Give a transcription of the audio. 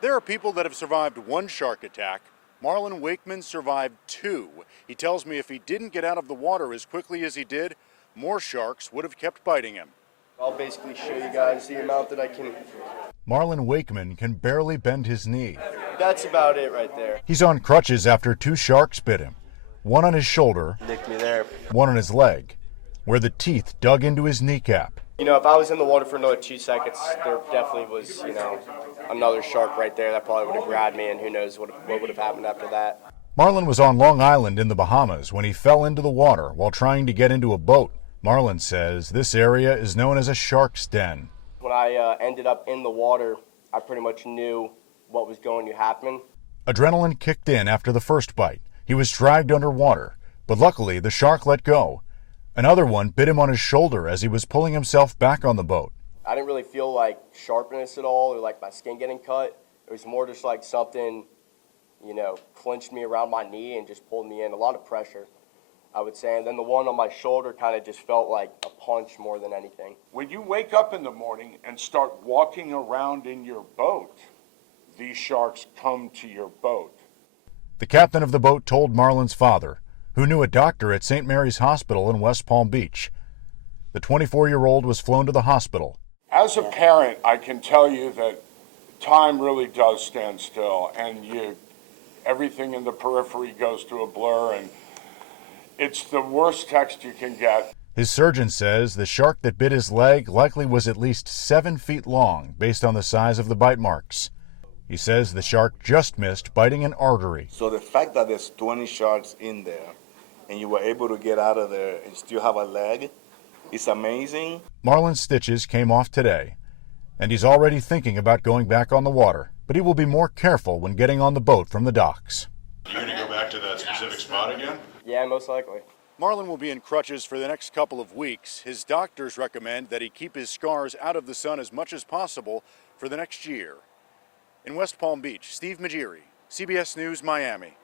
There are people that have survived one shark attack. Marlin Wakeman survived 2. He tells me if he didn't get out of the water as quickly as he did, more sharks would have kept biting him. I'll basically show you guys the amount that I can. Marlin Wakeman can barely bend his knee. That's about it right there. He's on crutches after 2 sharks bit him. One on his shoulder, Nicked me there. one on his leg, where the teeth dug into his kneecap. You know, if I was in the water for another 2 seconds, there definitely was, another shark right there that probably would have grabbed me, and who knows what would have happened after that. Marlin was on Long Island in the Bahamas when he fell into the water while trying to get into a boat. Marlin says this area is known as a shark's den. When I ended up in the water, I pretty much knew what was going to happen. Adrenaline kicked in after the first bite. He was dragged underwater, but luckily the shark let go. Another one bit him on his shoulder as he was pulling himself back on the boat. I didn't really feel like sharpness at all or like my skin getting cut. It was more just like something, clinched me around my knee and just pulled me in. A lot of pressure, I would say. And then the one on my shoulder kind of just felt like a punch more than anything. When you wake up in the morning and start walking around in your boat, these sharks come to your boat. The captain of the boat told Marlin's father, who knew a doctor at St. Mary's Hospital in West Palm Beach. The 24-year-old was flown to the hospital. As a parent, I can tell you that time really does stand still, and everything in the periphery goes to a blur, and it's the worst text you can get. His surgeon says the shark that bit his leg likely was at least 7 feet long based on the size of the bite marks. He says the shark just missed biting an artery. So the fact that there's 20 sharks in there and you were able to get out of there and still have a leg, it's amazing. Marlin's stitches came off today, and he's already thinking about going back on the water, but he will be more careful when getting on the boat from the docks. You're going to go back to that specific spot again? Yeah, most likely. Marlin will be in crutches for the next couple of weeks. His doctors recommend that he keep his scars out of the sun as much as possible for the next year. In West Palm Beach, Steve Magiri, CBS News, Miami.